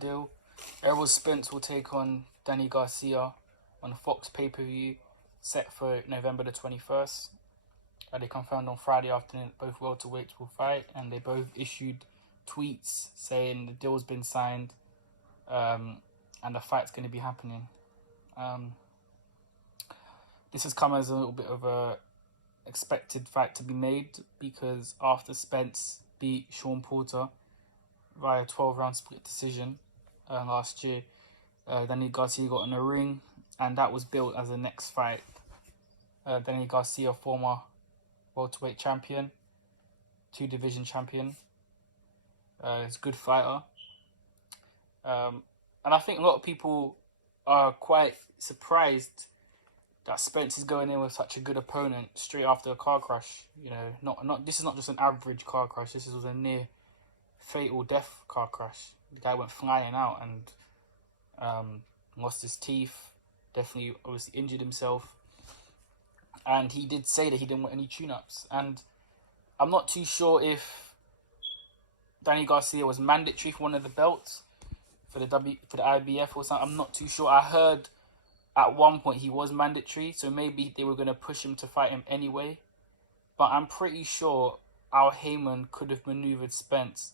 deal. Errol Spence will take on Danny Garcia on Fox pay-per-view set for November the 21st. They confirmed on Friday afternoon that both welterweights will fight, and they both issued tweets saying the deal's been signed and the fight's going to be happening. This has come as a little bit of a expected fight to be made, because after Spence beat Sean Porter via 12-round split decision last year, Danny Garcia got in the ring, and that was built as the next fight. Danny Garcia, former welterweight champion, 2-division champion. He's a good fighter. And I think a lot of people are quite surprised that Spence is going in with such a good opponent straight after a car crash. You know, this is not just an average car crash. This was a near fatal death car crash. The guy went flying out and lost his teeth. Definitely, obviously injured himself. And he did say that he didn't want any tune-ups. And I'm not too sure if Danny Garcia was mandatory for one of the belts for the IBF or something. I'm not too sure. I heard at one point he was mandatory, so maybe they were going to push him to fight him anyway. But I'm pretty sure Al Heyman could have maneuvered Spence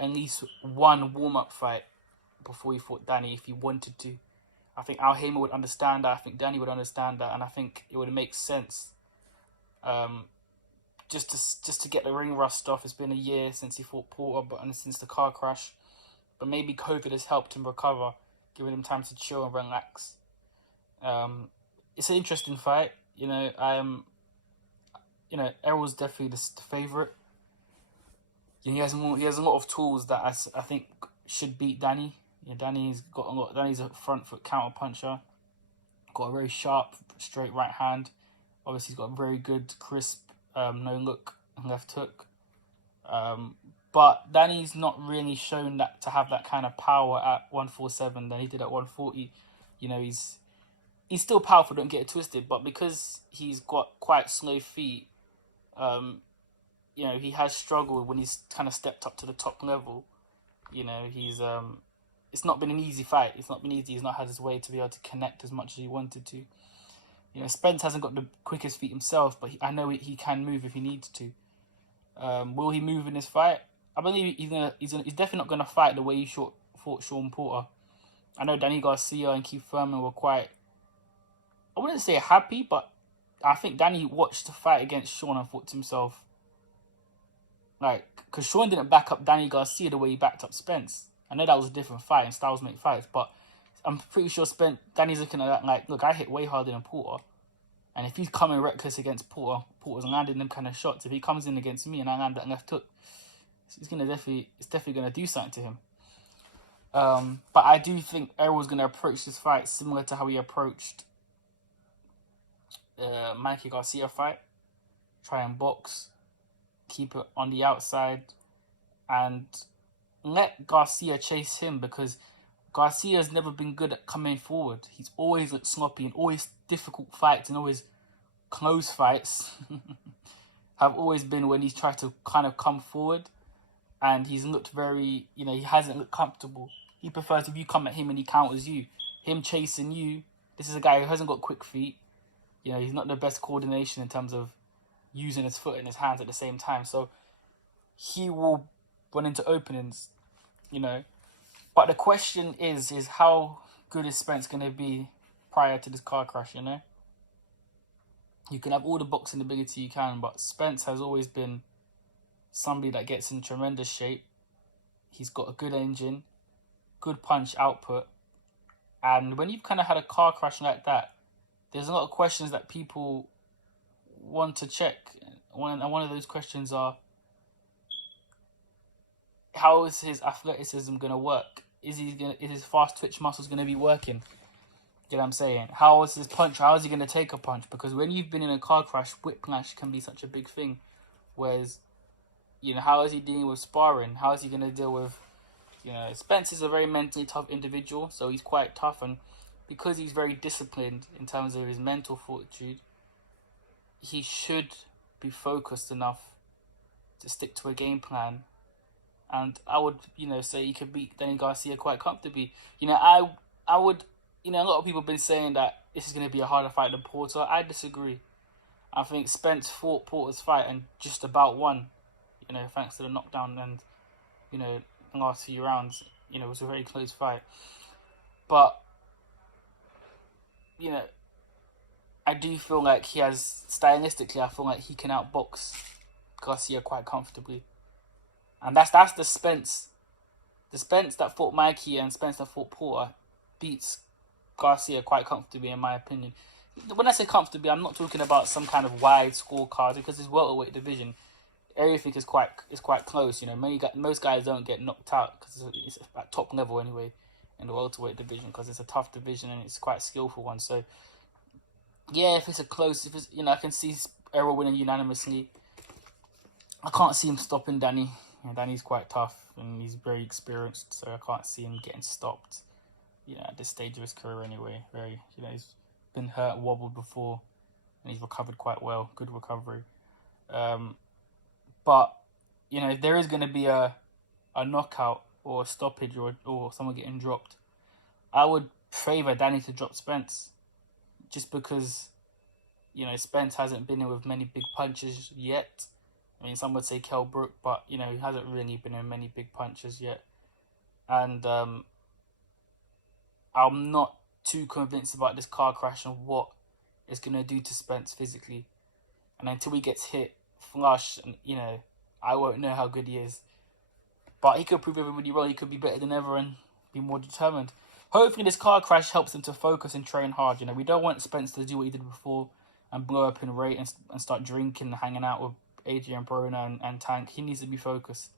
at least one warm-up fight before he fought Danny if he wanted to. I think Al Heyman would understand that. I think Danny would understand that, and I think it would make sense. Just to get the ring rust off. It's been a year since he fought Porter, and since the car crash. But maybe COVID has helped him recover, giving him time to chill and relax. It's an interesting fight. Errol's definitely the favourite. He has a lot of tools that I think should beat Danny. Danny's got a lot. Danny's a front foot counter puncher. Got a very sharp, straight right hand. Obviously, he's got a very good, crisp, no look left hook. But Danny's not really shown that to have that kind of power at 147 than he did at 140. He's still powerful. Don't get it twisted. But because he's got quite slow feet, he has struggled when he's kind of stepped up to the top level. It's not been an easy fight. It's not been easy. He's not had his way to be able to connect as much as he wanted to. Spence hasn't got the quickest feet himself, but I know he can move if he needs to. Will he move in this fight? I believe he's definitely not going to fight the way he fought Sean Porter. I know Danny Garcia and Keith Thurman were quite, I wouldn't say happy, but I think Danny watched the fight against Sean and thought to himself, because Sean didn't back up Danny Garcia the way he backed up Spence. I know that was a different fight and styles make fights, but I'm pretty sure Danny's looking at that look, I hit way harder than Porter. And if he's coming reckless against Porter, Porter's landing them kind of shots. If he comes in against me and I land that left hook, it's definitely going to do something to him. But I do think Errol's going to approach this fight similar to how he approached Mikey Garcia fight. Try and box, keep it on the outside, and let Garcia chase him, because Garcia's never been good at coming forward. He's always looked sloppy, and always difficult fights and always close fights have always been when he's tried to kind of come forward, and he's looked very, he hasn't looked comfortable. He prefers if you come at him and he counters you. Him chasing you, this is a guy who hasn't got quick feet. He's not the best coordination in terms of using his foot and his hands at the same time. So he will run into openings, But the question is how good is Spence going to be prior to this car crash, You can have all the boxing ability you can, but Spence has always been somebody that gets in tremendous shape. He's got a good engine, good punch output. And when you've kind of had a car crash like that, there's a lot of questions that people want to check. And one of those questions are, how is his athleticism going to work? Is his fast twitch muscles going to be working? You know what I'm saying? How is his punch? How is he going to take a punch? Because when you've been in a car crash, whiplash can be such a big thing. Whereas, how is he dealing with sparring? How is he going to deal with, Spence is a very mentally tough individual, so he's quite tough. And because he's very disciplined in terms of his mental fortitude, he should be focused enough to stick to a game plan And I would, say he could beat Danny Garcia quite comfortably. I would, a lot of people have been saying that this is going to be a harder fight than Porter. I disagree. I think Spence fought Porter's fight and just about won, thanks to the knockdown and, the last few rounds. It was a very close fight. But, I do feel like he has, stylistically, I feel like he can outbox Garcia quite comfortably. And that's the Spence. The Spence that fought Mikey and Spence that fought Porter beats Garcia quite comfortably, in my opinion. When I say comfortably, I'm not talking about some kind of wide scorecard, because it's welterweight division. Everything is quite close. Most guys don't get knocked out because it's at top level anyway in the welterweight division, because it's a tough division and it's quite a skillful one. So yeah, if it's I can see Errol winning unanimously. I can't see him stopping Danny. Danny's quite tough and he's very experienced, so I can't see him getting stopped. At this stage of his career anyway. He's been hurt, wobbled before, and he's recovered quite well. Good recovery. But if there is going to be a knockout or a stoppage or someone getting dropped, I would favour Danny to drop Spence, just because Spence hasn't been in with many big punches yet. I mean, some would say Kell Brook, but he hasn't really been in many big punches yet. And I'm not too convinced about this car crash and what it's going to do to Spence physically. And until he gets hit flush, and I won't know how good he is. But he could prove everybody wrong. He could be better than ever and be more determined. Hopefully this car crash helps him to focus and train hard. We don't want Spence to do what he did before and blow up in weight and start drinking and hanging out with Adrian Broner and Tank. He needs to be focused,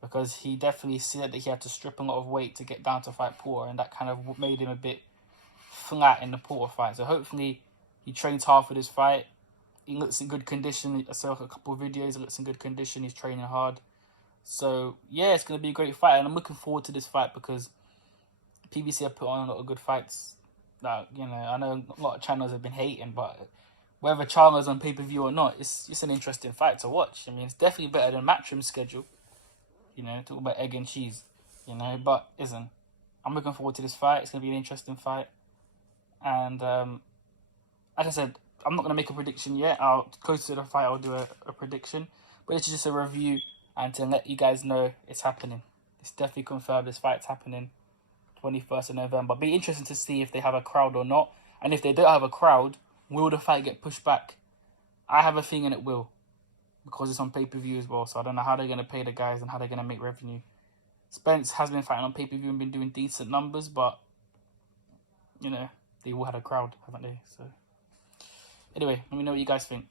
because he definitely said that he had to strip a lot of weight to get down to fight Porter, and that kind of made him a bit flat in the Porter fight. So hopefully he trains hard for this fight. He looks in good condition. I saw a couple of videos. He looks in good condition. He's training hard. So yeah, it's going to be a great fight, and I'm looking forward to this fight because PBC have put on a lot of good fights. I know a lot of channels have been hating, but whether Chandler's on pay-per-view or not, it's an interesting fight to watch. I mean, it's definitely better than Matchroom's schedule. Talk about egg and cheese. But isn't. I'm looking forward to this fight. It's going to be an interesting fight. And like I said, I'm not going to make a prediction yet. Close to the fight, I'll do a prediction. But it's just a review and to let you guys know it's happening. It's definitely confirmed this fight's happening 21st of November. Be interesting to see if they have a crowd or not. And if they don't have a crowd, will the fight get pushed back? I have a feeling it will, because it's on pay-per-view as well. So I don't know how they're going to pay the guys and how they're going to make revenue. Spence has been fighting on pay-per-view and been doing decent numbers, but, they all had a crowd, haven't they? So anyway, let me know what you guys think.